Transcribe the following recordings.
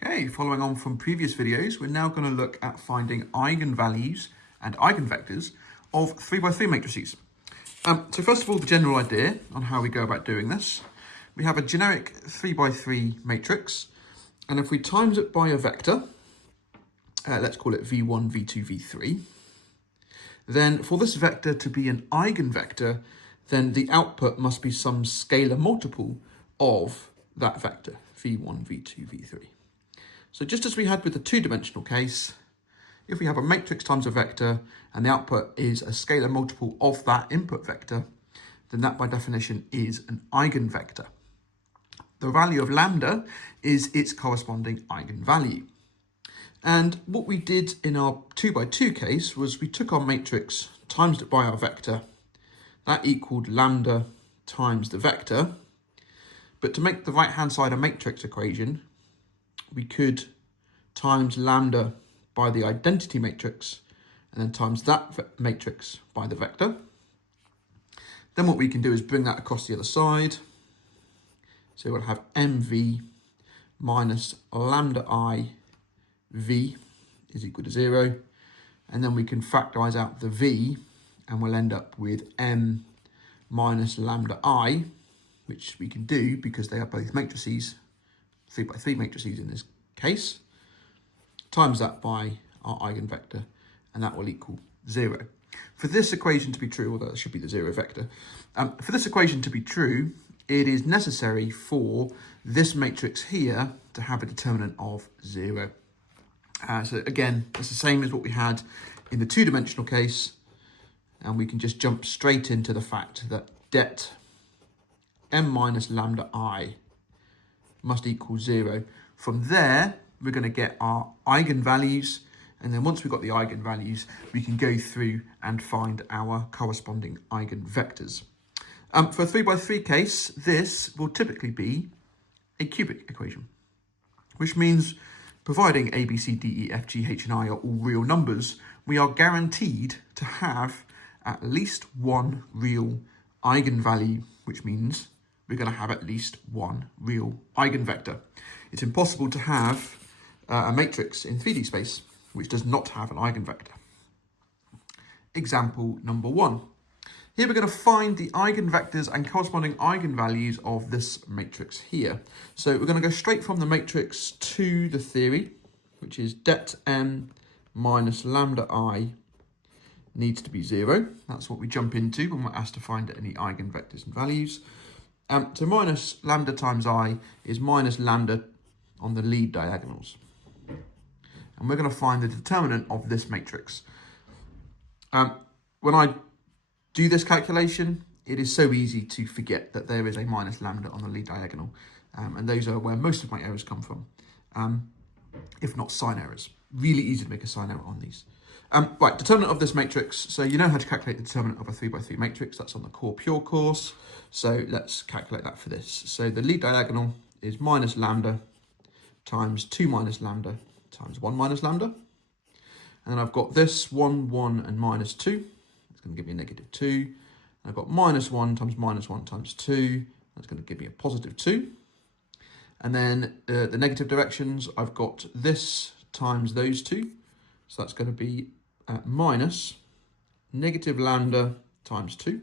Okay, following on from previous videos, we're now going to look at finding eigenvalues and eigenvectors of 3x3 matrices. So first of all, the general idea on how we go about doing this. We have a generic 3x3 matrix, and if we times it by a vector, let's call it v1, v2, v3, then for this vector to be an eigenvector, then the output must be some scalar multiple of that vector, v1, v2, v3. So just as we had with the two-dimensional case, if we have a matrix times a vector and the output is a scalar multiple of that input vector, then that by definition is an eigenvector. The value of lambda is its corresponding eigenvalue. And what we did in our 2x2 case was we took our matrix, times it by our vector. That equaled lambda times the vector. But to make the right-hand side a matrix equation, we could times lambda by the identity matrix and then times that matrix by the vector. Then what we can do is bring that across the other side. So we'll have mv minus lambda I v is equal to 0. And then we can factorize out the v and we'll end up with m minus lambda I, which we can do because they are both matrices, 3x3 matrices in this case, times that by our eigenvector, and that will equal 0. For this equation to be true, although it should be the 0 vector, for this equation to be true, it is necessary for this matrix here to have a determinant of 0. So again, it's the same as what we had in the two-dimensional case, and we can just jump straight into the fact that det m minus lambda I must equal 0. From there, we're going to get our eigenvalues, and then once we've got the eigenvalues, we can go through and find our corresponding eigenvectors. For a 3x3 case, this will typically be a cubic equation, which means providing a, b, c, d, e, f, g, h, and I are all real numbers, we are guaranteed to have at least one real eigenvalue, which means we're going to have at least one real eigenvector. It's impossible to have a matrix in 3D space which does not have an eigenvector. Example number 1. Here we're going to find the eigenvectors and corresponding eigenvalues of this matrix here. So we're going to go straight from the matrix to the theory, which is det m minus lambda I needs to be 0. That's what we jump into when we're asked to find any eigenvectors and values. So minus lambda times I is minus lambda on the lead diagonals. And we're going to find the determinant of this matrix. When I do this calculation, it is so easy to forget that there is a minus lambda on the lead diagonal. And those are where most of my errors come from, if not sign errors. Really easy to make a sign error on these. Right, determinant of this matrix. So you know how to calculate the determinant of a 3x3 matrix. That's on the core pure course. So let's calculate that for this. So the lead diagonal is minus lambda times 2 minus lambda times 1 minus lambda. And then I've got this 1, 1, and minus 2. It's going to give me a negative 2. And I've got minus 1 times 2. That's going to give me a positive 2. And then the negative directions, I've got this times those two. So that's going to be minus negative lambda times 2.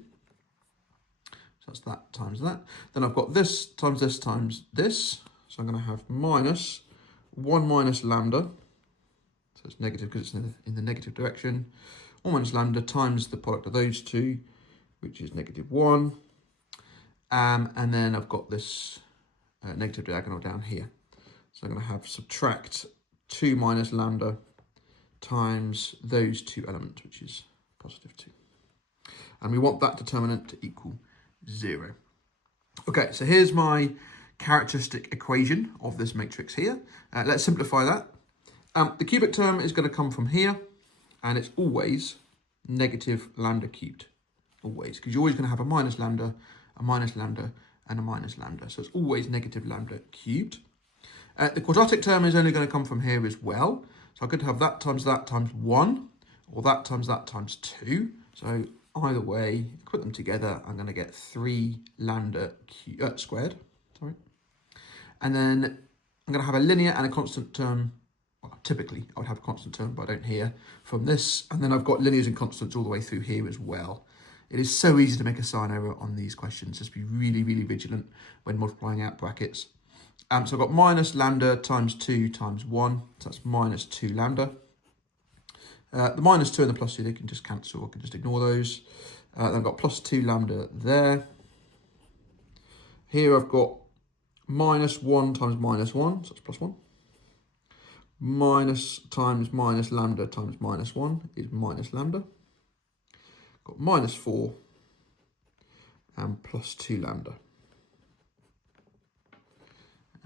So that's that times that. Then I've got this times this times this. So I'm going to have minus 1 minus lambda. So it's negative because it's in the negative direction. 1 minus lambda times the product of those two, which is negative 1. And then I've got this negative diagonal down here. So I'm going to have subtract 2 minus lambda times those two elements, which is positive 2. And we want that determinant to equal 0. Okay, so here's my characteristic equation of this matrix here. Let's simplify that. The cubic term is going to come from here, and it's always negative lambda cubed. Always, because you're always going to have a minus lambda, a minus lambda, and a minus lambda. So it's always negative lambda cubed. The quadratic term is only going to come from here as well. So I could have that times 1, or that times 2. So either way, put them together, I'm going to get 3 lambda squared. Sorry. And then I'm going to have a linear and a constant term. Well, typically I would have a constant term, but I don't here from this. And then I've got linears and constants all the way through here as well. It is so easy to make a sign error on these questions. Just be really, really vigilant when multiplying out brackets. So I've got minus lambda times 2 times 1. So that's minus 2 lambda. The minus 2 and the plus 2, they can just cancel. I can just ignore those. Then I've got plus 2 lambda there. Here I've got minus 1 times minus 1, so that's plus 1. Minus times minus lambda times minus 1 is minus lambda. Got minus 4 and plus 2 lambda.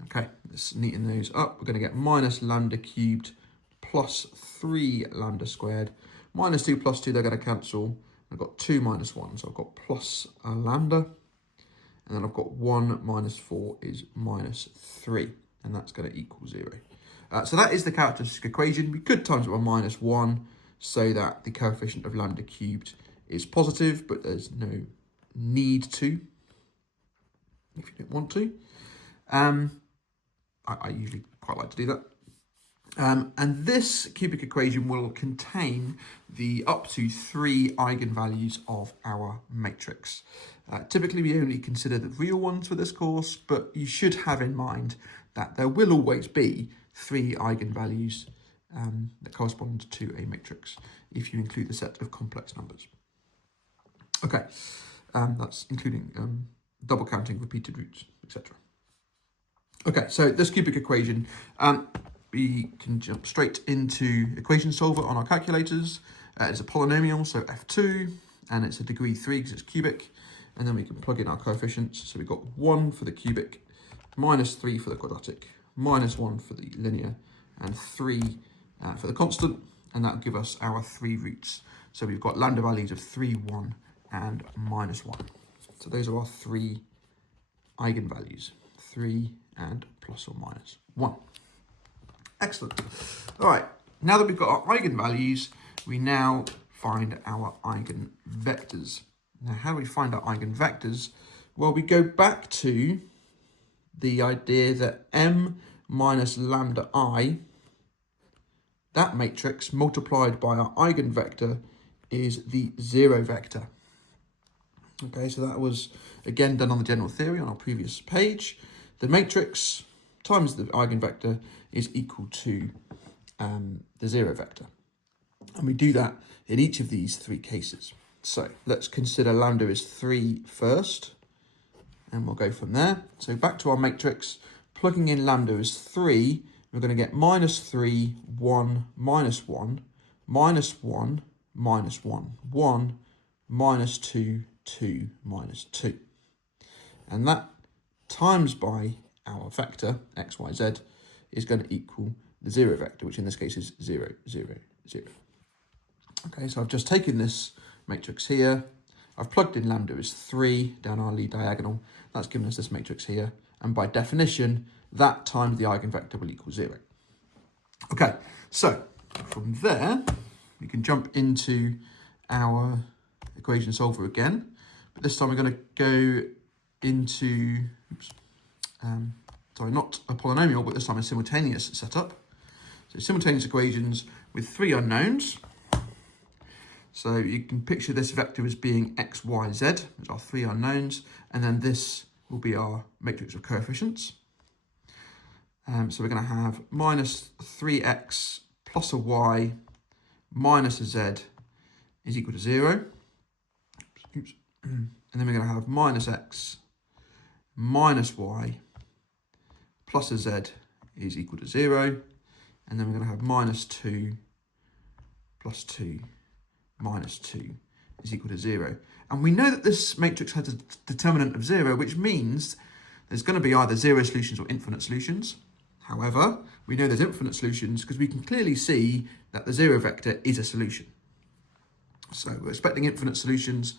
Okay, let's neaten those up. We're going to get minus lambda cubed plus 3 lambda squared. Minus 2 plus 2, they're going to cancel. I've got 2 minus 1, so I've got plus a lambda. And then I've got 1 minus 4 is minus 3, and that's going to equal 0. So that is the characteristic equation. We could times it by minus 1 so that the coefficient of lambda cubed is positive, but there's no need to if you don't want to. I usually quite like to do that. And this cubic equation will contain the up to 3 eigenvalues of our matrix. Typically, we only consider the real ones for this course, but you should have in mind that there will always be 3 eigenvalues that correspond to a matrix if you include the set of complex numbers. Okay, that's including double counting, repeated roots, etc. Okay, so this cubic equation, we can jump straight into equation solver on our calculators. It's a polynomial, so F2, and it's a degree 3 because it's cubic. And then we can plug in our coefficients. So we've got 1 for the cubic, minus 3 for the quadratic, minus 1 for the linear, and 3 for the constant. And that'll give us our 3 roots. So we've got lambda values of 3, 1, and minus 1. So those are our 3 eigenvalues, 3 and plus or minus 1. Excellent. All right, now that we've got our eigenvalues, we now find our eigenvectors. Now, how do we find our eigenvectors? Well, we go back to the idea that m minus lambda I, that matrix multiplied by our eigenvector, is the 0 vector. Okay, so that was, again, done on the general theory on our previous page. The matrix times the eigenvector is equal to the 0 vector. And we do that in each of these 3 cases. So let's consider lambda is 3 first, and we'll go from there. So back to our matrix, plugging in lambda is 3, we're going to get minus 3, 1, minus 1, minus 1, minus 1, 1, minus 2, 2, minus 2. And that times by our vector, x, y, z, is going to equal the 0 vector, which in this case is 0, 0, 0. Okay, so I've just taken this matrix here. I've plugged in lambda is 3 down our lead diagonal. That's given us this matrix here. And by definition, that times the eigenvector will equal 0. Okay, so from there, we can jump into our equation solver again. But this time we're going to go into, sorry, not a polynomial, but this time a simultaneous setup. So simultaneous equations with 3 unknowns. So you can picture this vector as being x, y, z, which are 3 unknowns, and then this will be our matrix of coefficients. So we're going to have minus 3x plus a y minus a z is equal to 0. Oops. And then we're going to have minus x minus y plus a z is equal to 0. And then we're going to have minus 2 plus 2 minus 2 is equal to 0. And we know that this matrix has a determinant of 0, which means there's going to be either 0 solutions or infinite solutions. However, we know there's infinite solutions because we can clearly see that the 0 vector is a solution. So we're expecting infinite solutions,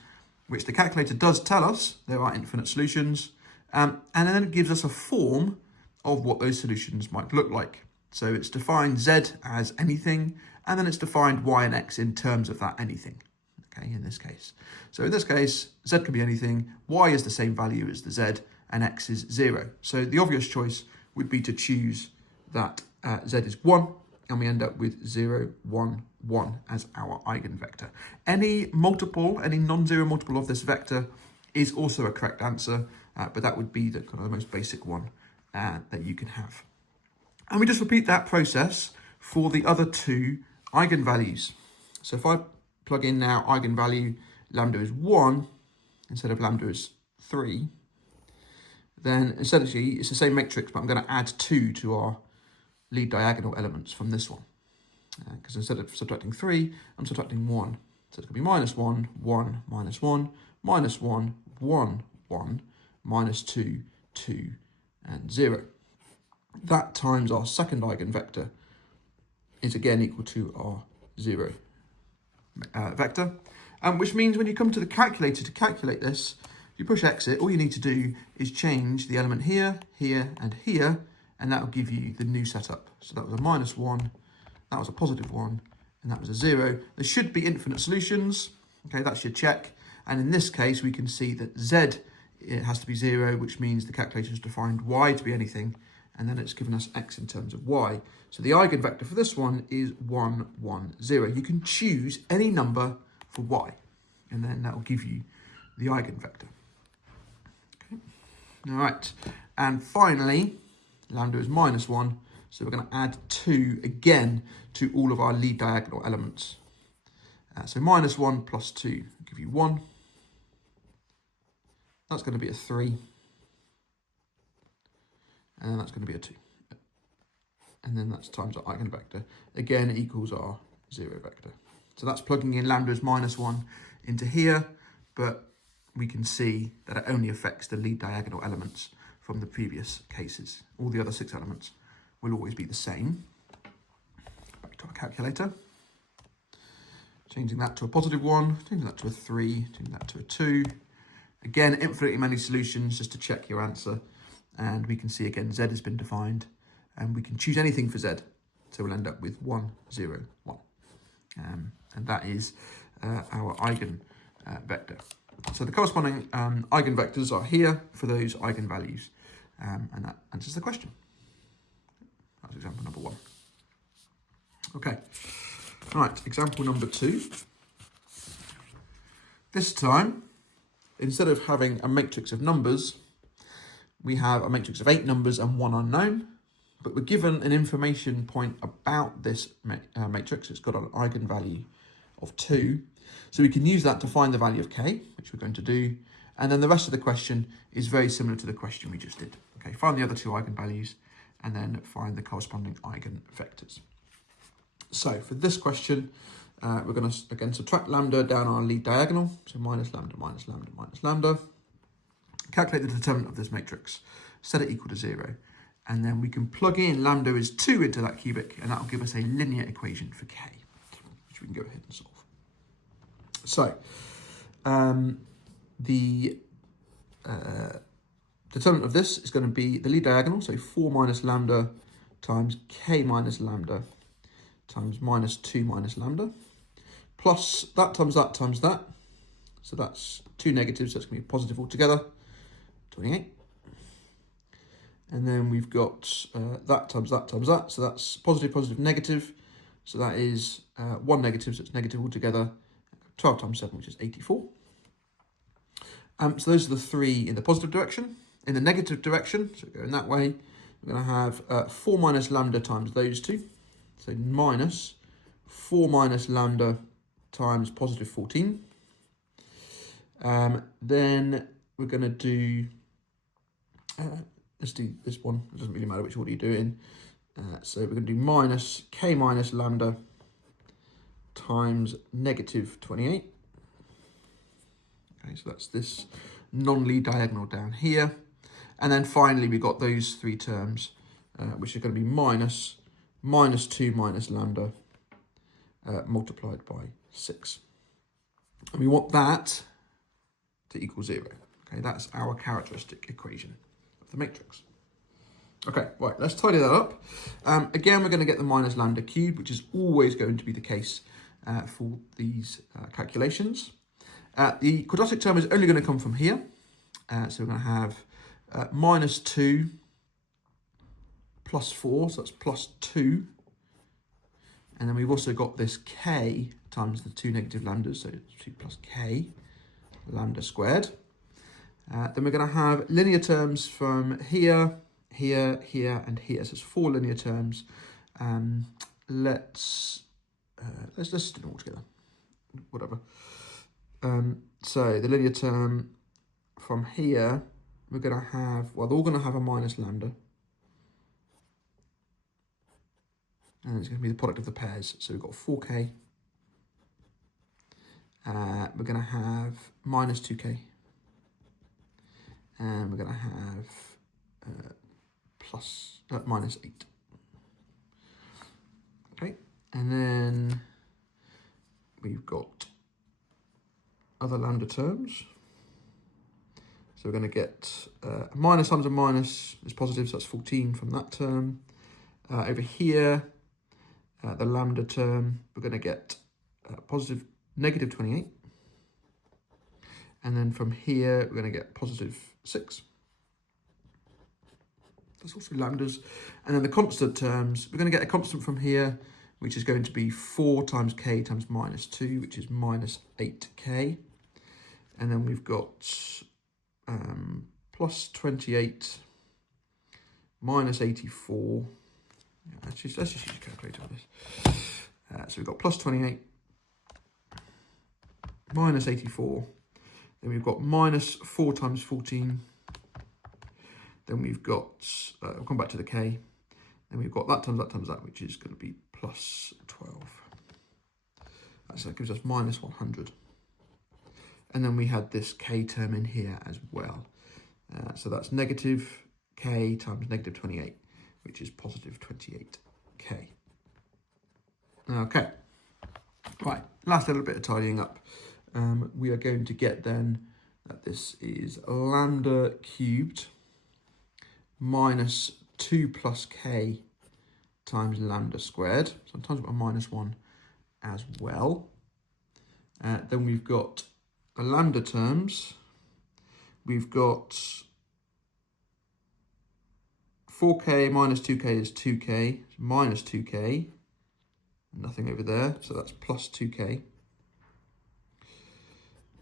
which the calculator does tell us there are infinite solutions. And then it gives us a form of what those solutions might look like. So it's defined z as anything, and then it's defined y and x in terms of that anything, okay, in this case. So in this case, z can be anything, y is the same value as the z, and x is 0. So the obvious choice would be to choose that z is 1, and we end up with 0, 1, 1 as our eigenvector. Any multiple, any non-zero multiple of this vector is also a correct answer, but that would be the kind of the most basic one that you can have. And we just repeat that process for the other two eigenvalues. So if I plug in now eigenvalue lambda is 1 instead of lambda is 3, then essentially it's the same matrix, but I'm going to add 2 to our lead diagonal elements from this one. Because instead of subtracting 3, I'm subtracting 1. So it's going to be minus 1, 1, minus 1, minus 1, 1, 1, minus 2, 2, and 0. That times our second eigenvector is again equal to our 0 vector. Which means when you come to the calculator to calculate this, if you push exit, all you need to do is change the element here, here, and here, and that will give you the new setup. So that was a minus 1, that was a positive 1, and that was a 0. There should be infinite solutions. Okay, that's your check. And in this case, we can see that z, it has to be 0, which means the calculator has defined y to be anything, and then it's given us x in terms of y. So the eigenvector for this one is 1, 1, 0. You can choose any number for y, and then that will give you the eigenvector. Okay. All right, and finally, lambda is minus 1, so we're going to add 2 again to all of our lead diagonal elements. So minus 1 plus 2 will give you 1. That's going to be a 3. And that's going to be a 2. And then that's times our eigenvector. Again, equals our 0 vector. So that's plugging in lambda as minus 1 into here, but we can see that it only affects the lead diagonal elements from the previous cases. All the other 6 elements will always be the same. Back to our calculator. Changing that to a positive 1, changing that to a 3, changing that to a 2. Again, infinitely many solutions just to check your answer. And we can see again, z has been defined, and we can choose anything for z. So we'll end up with 1, 0, 1. And that is our eigenvector. So the corresponding eigenvectors are here for those eigenvalues. And that answers the question. That's example number 1. Okay. All right, example number 2. This time, instead of having a matrix of numbers, we have a matrix of 8 numbers and 1 unknown, but we're given an information point about this matrix. It's got an eigenvalue of 2. So we can use that to find the value of k, which we're going to do. And then the rest of the question is very similar to the question we just did. Okay, find the other 2 eigenvalues and then find the corresponding eigenvectors. So for this question, we're going to, again, subtract lambda down our lead diagonal. So minus lambda, minus lambda, minus lambda. Calculate the determinant of this matrix. Set it equal to 0. And then we can plug in lambda is 2 into that cubic, and that will give us a linear equation for k, which we can go ahead and solve. So the determinant of this is going to be the lead diagonal, so 4 minus lambda times k minus lambda times minus 2 minus lambda, plus that times that times that. So that's 2 negatives, so it's going to be positive altogether, 28. And then we've got that times that times that, so that's positive, positive, negative. So that is 1 negative, so it's negative altogether. 12 times 7, which is 84. So those are the 3 in the positive direction. In the negative direction, so going that way, we're going to have 4 minus lambda times those 2. So minus 4 minus lambda times positive 14. Then we're going to do, let's do this one. It doesn't really matter which order you do it in. So we're going to do minus k minus lambda times negative 28. Okay, so that's this non-lead diagonal down here. And then finally, we've got those 3 terms, which are going to be minus 2 minus lambda multiplied by 6. And we want that to equal 0. Okay, that's our characteristic equation of the matrix. Okay, right, let's tidy that up. Again, we're going to get the minus lambda cubed, which is always going to be the case for these calculations. The quadratic term is only going to come from here. So we're going to have minus 2 plus 4, so that's plus 2. And then we've also got this k times the 2 negative lambdas, so 2 plus k lambda squared. Then we're going to have linear terms from here, here, here, and here. So it's 4 linear terms. Let's do them all together. Whatever. So the linear term from here, we're going to have, well, they're all going to have a minus lambda. And it's going to be the product of the pairs. So we've got 4k. We're going to have minus 2k. And we're going to have minus 8. Okay, and then we've got other lambda terms. So we're going to get minus times a minus is positive, so that's 14 from that term. Over here, the lambda term, we're going to get positive negative 28. And then from here, we're going to get positive 6. That's also lambdas. And then the constant terms, we're going to get a constant from here, which is going to be 4 times k times minus 2, which is minus 8k. And then we've got plus 28 minus 84. Let's just use a calculator on this. So we've got plus 28 minus 84. Then we've got minus 4 times 14. Then we've got, we'll come back to the k. Then we've got that times that, which is going to be plus 12. So that gives us minus 100. And then we had this k term in here as well. So that's negative k times negative 28, which is positive 28k. Okay. Right, last little bit of tidying up. We are going to get then that this is lambda cubed minus 2 plus k times lambda squared. So I'm times by minus 1 as well. Then we've got the lambda terms. We've got 4k minus 2k is 2k, minus 2k, nothing over there, so that's plus 2k.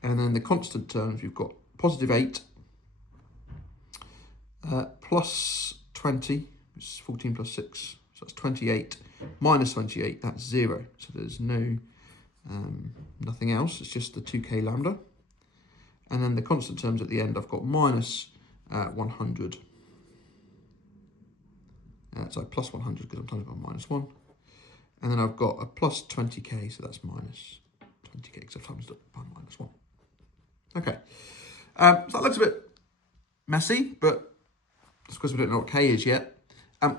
And then the constant terms, we've got positive 8, plus 20, which is 14 plus 6, so that's 28, minus 28, that's 0. So there's no, nothing else, it's just the 2k lambda. And then the constant terms at the end, I've got minus 100. So plus 100 because I'm times by minus 1. And then I've got a plus 20k, so that's minus 20k because I've times it by minus 1. Okay, so that looks a bit messy, but that's because we don't know what k is yet.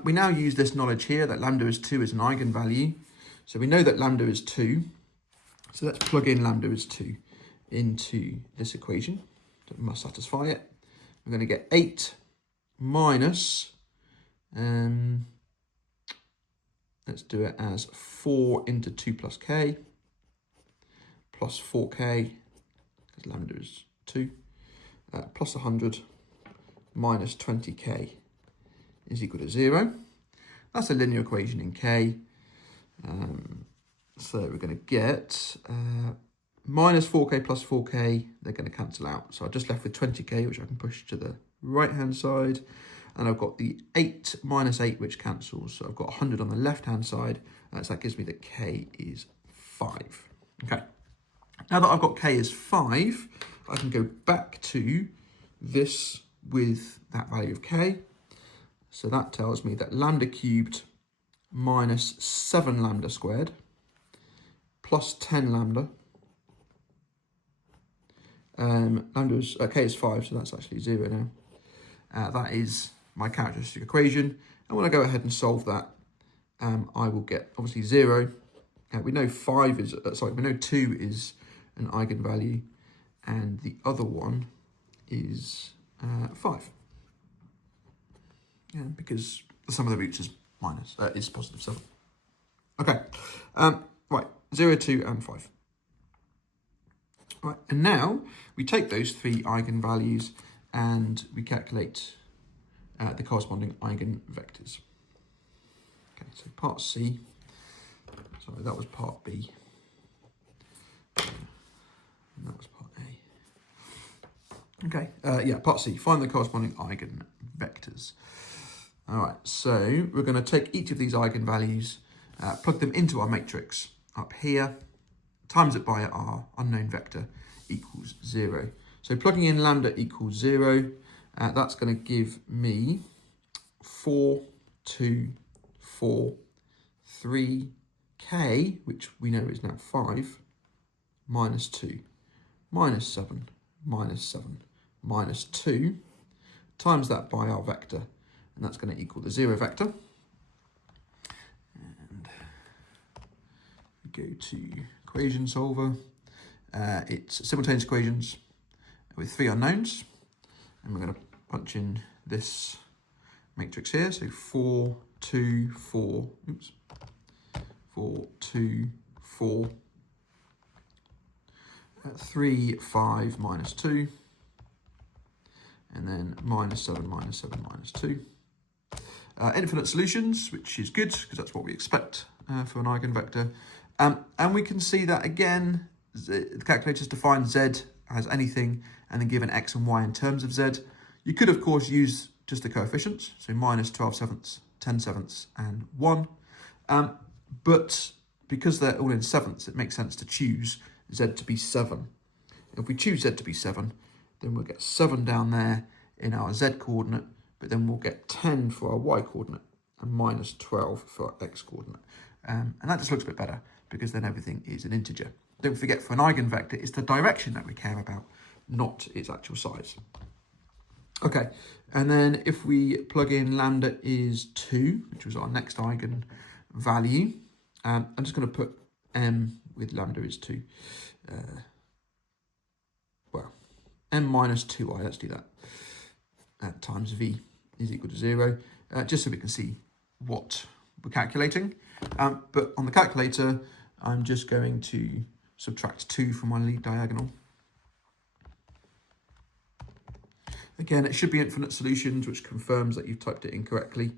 We now use this knowledge here that lambda is 2 is an eigenvalue. So we know that lambda is 2. So let's plug in lambda is 2 into this equation. So we must satisfy it. We're going to get 8 minus, let's do it as 4 into 2 plus k, plus 4k, because lambda is 2, plus 100 minus 20k is equal to 0. That's a linear equation in k. So we're going to get minus 4k plus 4k, they're going to cancel out. So I'm just left with 20k, which I can push to the right-hand side. And I've got the 8 minus 8, which cancels. So I've got 100 on the left-hand side. So that gives me that k is 5. Okay. Now that I've got k is 5, I can go back to this with that value of k. So that tells me that lambda cubed minus 7 lambda squared plus 10 lambda. Lambda's k is 5, so that's actually 0 now. That is my characteristic equation. And when I go ahead and solve that, I will get obviously 0. We know 5 is we know 2 is an eigenvalue, and the other one is 5. Yeah, because the sum of the roots is positive 7. Okay, right, 0, 2, and 5. Right, and now we take those 3 eigenvalues and we calculate the corresponding eigenvectors. So part C, sorry, that was part B. And that was part A. Okay, yeah, part C, find the corresponding eigenvectors. All right, so we're going to take each of these eigenvalues, plug them into our matrix up here, times it by our unknown vector equals 0. So plugging in lambda equals 0, that's going to give me 4, 2, 4, 3, k, which we know is now 5, minus 2, minus 7, minus 7, minus 2, times that by our vector, and that's going to equal the 0 vector. And we go to equation solver. It's simultaneous equations with 3 unknowns, and we're going to punch in this matrix here. So 4, 2, 4, oops, 4, 2, 4, 3, 5, minus 2, and then minus 7, minus 7, minus 2. Infinite solutions, which is good because that's what we expect for an eigenvector. And we can see that again, the calculator's defined z as anything and then given x and y in terms of z. You could, of course, use just the coefficients, so minus 12 sevenths, 10 sevenths, and 1. But because they're all in sevenths, it makes sense to choose z to be 7. If we choose z to be 7, then we'll get 7 down there in our z coordinate, but then we'll get 10 for our y coordinate and minus 12 for our x coordinate. And that just looks a bit better because then everything is an integer. Don't forget, for an eigenvector, it's the direction that we care about, not its actual size. Okay, and then if we plug in lambda is 2, which was our next eigenvalue, I'm just going to put m with lambda is 2. Well, m minus 2i, let's do that, times v is equal to 0, just so we can see what we're calculating. But on the calculator, I'm just going to subtract 2 from my lead diagonal. Again, it should be infinite solutions, which confirms that you've typed it incorrectly.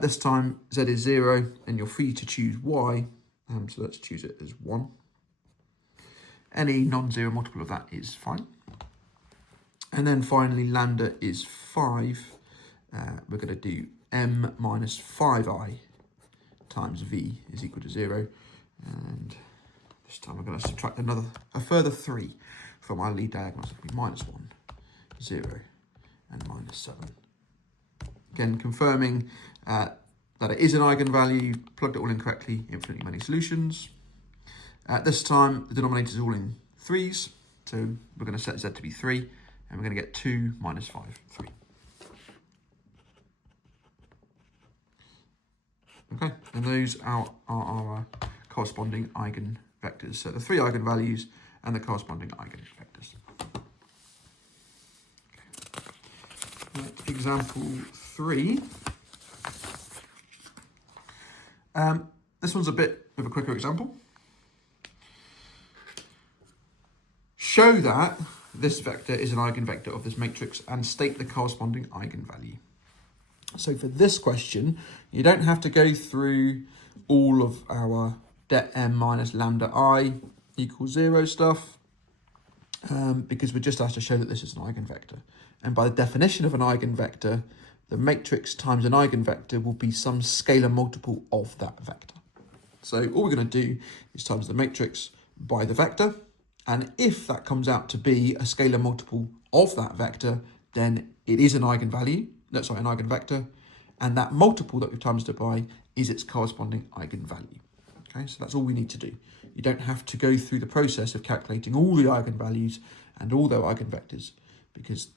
This time, z is 0, and you're free to choose y, so let's choose it as 1. Any non-zero multiple of that is fine. And then finally, lambda is 5. We're going to do m minus 5i times v is equal to 0. And this time we're going to subtract a further 3 from our lead diagonal. So it'll be minus 1, 0, and minus 7. Again, confirming that it is an eigenvalue, plugged it all in correctly, infinitely many solutions. This time, the denominator is all in 3s, so we're going to set z to be 3, and we're going to get 2 minus 5, 3. Okay, and those are our corresponding eigenvectors. So the 3 eigenvalues and the corresponding eigenvectors. Example 3. This one's a bit of a quicker example. Show that this vector is an eigenvector of this matrix and state the corresponding eigenvalue. So for this question, you don't have to go through all of our det m minus lambda I equals 0 stuff, because we're just asked to show that this is an eigenvector. And by the definition of an eigenvector, the matrix times an eigenvector will be some scalar multiple of that vector. So all we're going to do is times the matrix by the vector. And if that comes out to be a scalar multiple of that vector, then it is an eigenvalue. No, sorry, an eigenvector. And that multiple that we've times it by is its corresponding eigenvalue. Okay, so that's all we need to do. You don't have to go through the process of calculating all the eigenvalues and all their eigenvectors, because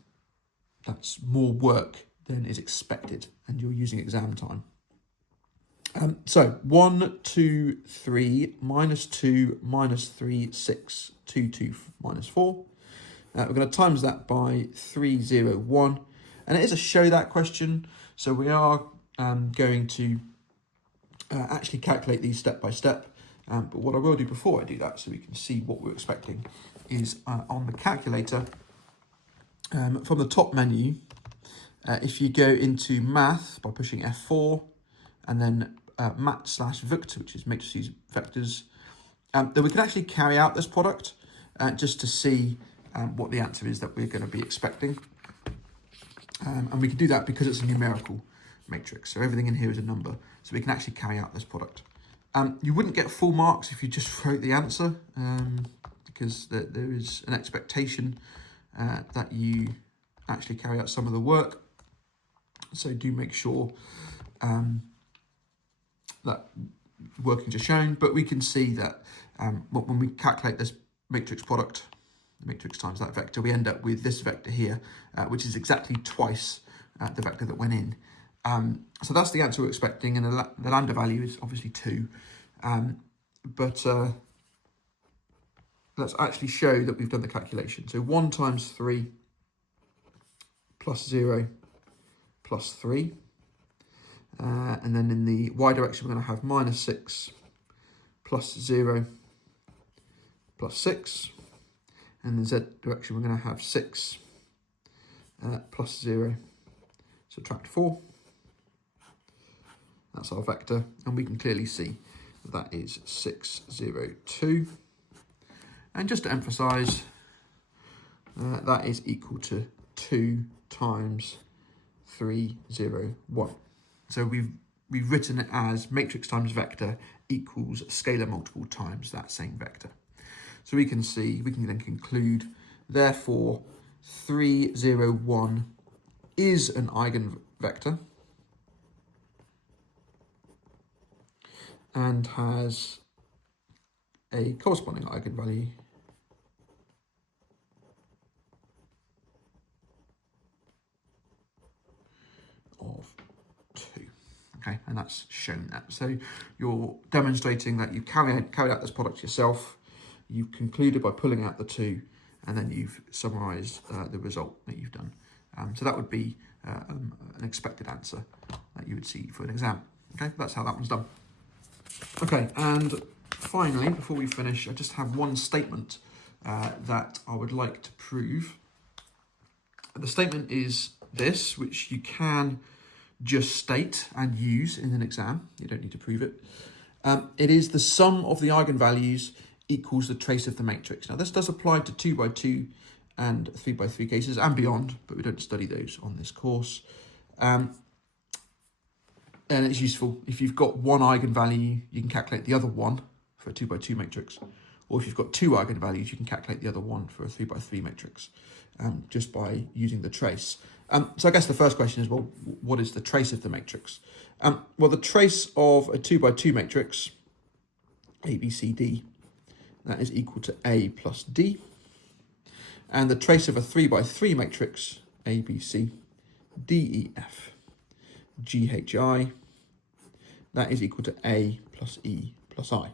that's more work than is expected and you're using exam time. So 1, 2, 3, minus 2, minus 3, 6, 2, 2, minus 4. We're going to times that by 3, 0, 1. And it is a show that question. So we are going to actually calculate these step by step. But what I will do before I do that, so we can see what we're expecting, is on the calculator, from the top menu, if you go into math by pushing F4 and then mat/vector, which is matrices vectors, that we can actually carry out this product just to see what the answer is that we're going to be expecting. And we can do that because it's a numerical matrix. So everything in here is a number. So we can actually carry out this product. You wouldn't get full marks if you just wrote the answer, because there is an expectation that you actually carry out some of the work. So do make sure that workings are shown, but we can see that when we calculate this matrix product, matrix times that vector, we end up with this vector here, which is exactly twice the vector that went in. So that's the answer we're expecting, and the lambda value is obviously 2. But let's actually show that we've done the calculation. So 1 times 3 plus 0 plus 3. And then in the y direction, we're going to have minus 6 plus 0 plus 6. And in the z direction, we're going to have 6 plus 0 subtract 4. That's our vector, and we can clearly see that is 6, 0, 2. And just to emphasize, that is equal to 2 times 3, 0, 1. So we've written it as matrix times vector equals scalar multiple times that same vector. So we can see, we can then conclude, therefore 3, 0, 1 is an eigenvector and has a corresponding eigenvalue of 2. Okay, and that's shown that. So you're demonstrating that you've carried out this product yourself, you've concluded by pulling out the 2, and then you've summarized the result that you've done. So that would be an expected answer that you would see for an exam. Okay, that's how that one's done. Okay, and finally, before we finish, I just have one statement that I would like to prove. The statement is this, which you can just state and use in an exam. You don't need to prove it. It is the sum of the eigenvalues equals the trace of the matrix. Now, this does apply to 2 by 2 and 3 by 3 cases and beyond, but we don't study those on this course. And it's useful. If you've got one eigenvalue, you can calculate the other one for a 2 by 2 matrix. Or if you've got 2 eigenvalues, you can calculate the other one for a 3 by 3 matrix, just by using the trace. So I guess the first question is, well, what is the trace of the matrix? Well, the trace of a 2 by 2 matrix, A, B, C, D, that is equal to A plus D. And the trace of a 3 by 3 matrix, A, B, C, D, E, F, G, H, I, that is equal to A plus E plus I.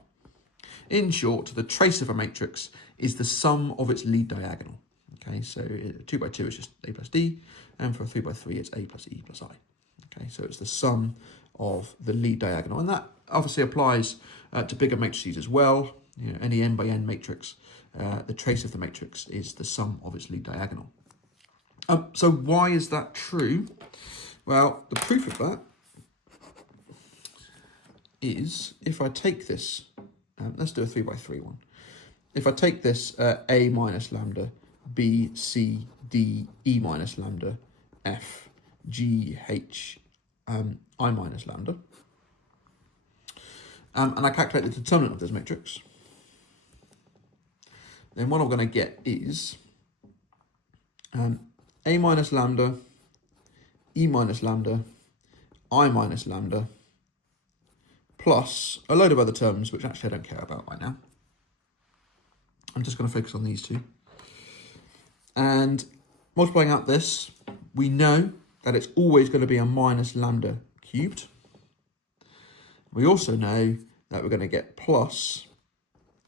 In short, the trace of a matrix is the sum of its lead diagonal. Okay, so 2 by 2 is just A plus D, and for a 3 by 3, it's A plus E plus I. Okay, so it's the sum of the lead diagonal, and that obviously applies to bigger matrices as well. You know, any n by n matrix, the trace of the matrix is the sum of its lead diagonal. So why is that true? Well, the proof of that is if I take this, let's do a 3 by 3 one. If I take this A minus lambda, B, C, D, E minus lambda, F, G, H, I minus lambda, and I calculate the determinant of this matrix, then what I'm going to get is A minus lambda, E minus lambda, I minus lambda, plus a load of other terms, which actually I don't care about right now. I'm just going to focus on these two. And multiplying out this, we know that it's always going to be a minus lambda cubed. We also know that we're going to get plus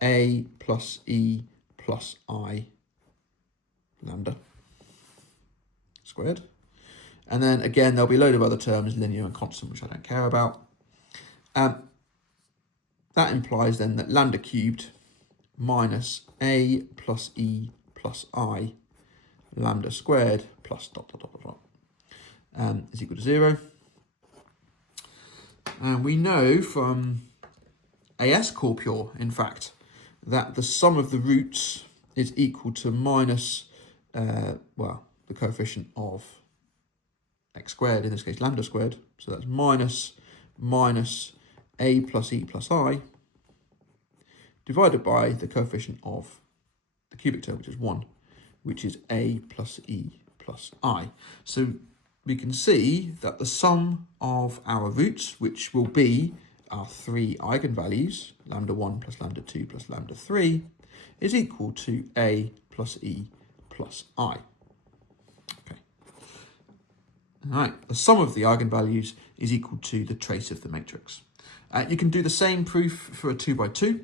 A plus E plus I lambda squared. And then again, there'll be a load of other terms, linear and constant, which I don't care about. That implies then that lambda cubed minus A plus E plus I lambda squared plus dot, dot, dot, dot, dot, is equal to 0. And we know from AS Corpure, in fact, that the sum of the roots is equal to minus, well, the coefficient of x squared, in this case lambda squared. So that's minus a plus e plus I divided by the coefficient of the cubic term, which is 1, which is a plus e plus I. So we can see that the sum of our roots, which will be our 3 eigenvalues, lambda 1 plus lambda 2 plus lambda 3, is equal to a plus e plus I. Okay. All right, the sum of the eigenvalues is equal to the trace of the matrix. You can do the same proof for a 2 by 2,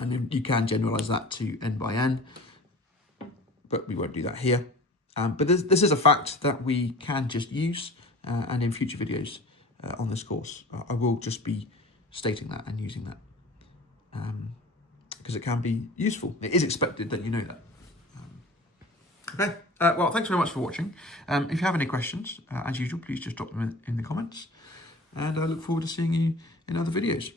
and you can generalize that to n by n, but we won't do that here. But this is a fact that we can just use, and in future videos on this course, I will just be stating that and using that, because it can be useful. It is expected that you know that. Okay, well, thanks very much for watching. If you have any questions, as usual, please just drop them in the comments, and I look forward to seeing you in other videos.